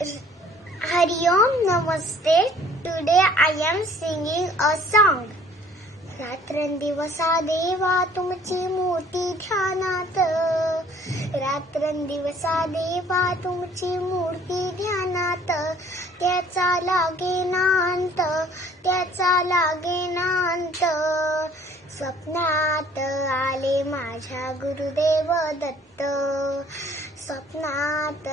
Hariom Namaste. Today I am singing a song. रात्रंदिवसा देवा तुमची मूर्ती ध्यानात रात्रंदिवसा देवा तुमची मूर्ती ध्यानात त्याचा लागे नांत त्याचा लागे नांत स्वप्नात आले माझ्या गुरुदेव दत्त स्वप्नात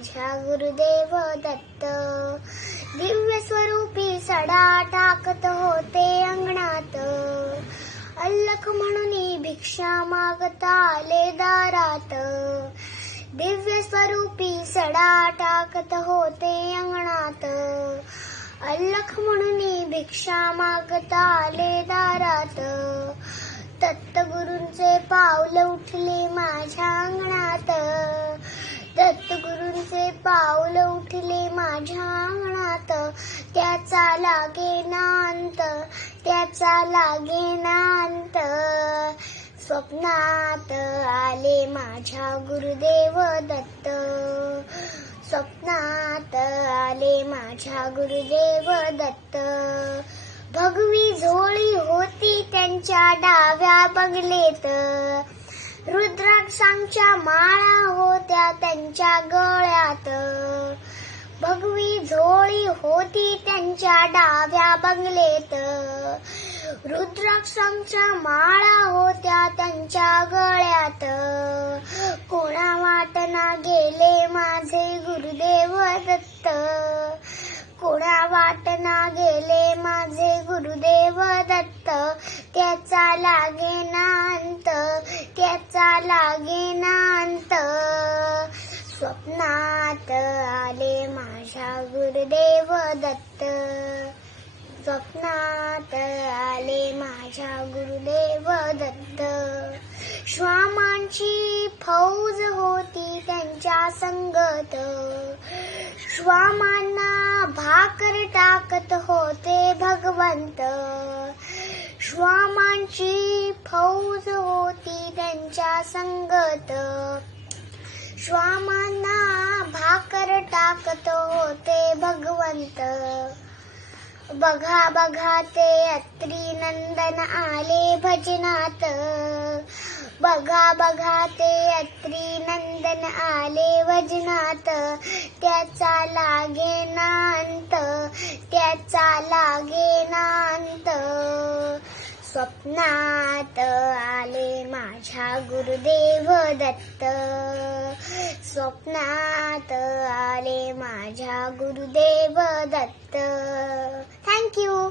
माझ्या गुरुदेव दत्त. दिव्य स्वरूपी सडा टाकत होते अंगणात. अल्लख म्हणून भिक्षा मागता आले दारात. दिव्य स्वरूपी सडा टाकत होते अंगणात. अल्लख म्हणून भिक्षा मागता आले दारात. दत्तगुरूंचे पावल उठले माझ्या दत्तगुरूंचे पावल उठले माझ्या अंगणात त्याचा लागे नांत त्याचा लागे नांत. स्वप्नात आले माझ्या गुरुदेव दत्त. स्वप्नात आले माझ्या गुरुदेव दत्त. भगवी झोळी होती त्यांच्या डाव्या बंगलेत. रुद्राक्षांच्या माळा होत्या त्यांच्या गळ्यात. भगवी झोळी होती त्यांच्या डाव्या बंगलेत. रुद्राक्षांच्या माळा होत्या त्यांच्या गळ्यात. कोणा वाटना गेले माझे गुरुदेव दत्त? कोणा वाटना गेले माझे गुरुदेव दत्त? त्याचा लागे त्याचा लागेनांत स्वप्नात आले माझ्या गुरुदेव दत्त. स्वप्नात आले माझ्या गुरुदेव दत्त. श्वामांची फौज होती त्यांच्या संगत. श्वामांना भाकर टाकत होते भगवंत. श्वामांची फौज होती त्यांच्या संगत. श्वामांना भाकर टाकत होते भगवंत. बघा बघा ते अत्री नंदन आले भजनात. बघा बघा ते अत्री नंदन आले भजनात. त्याचा लागे नांत त्याचा लागे नांत. स्वप्नात आले माझ्या गुरुदेव दत्त स्वप्नात आले माझ्या गुरुदेव दत्त. थँक्यू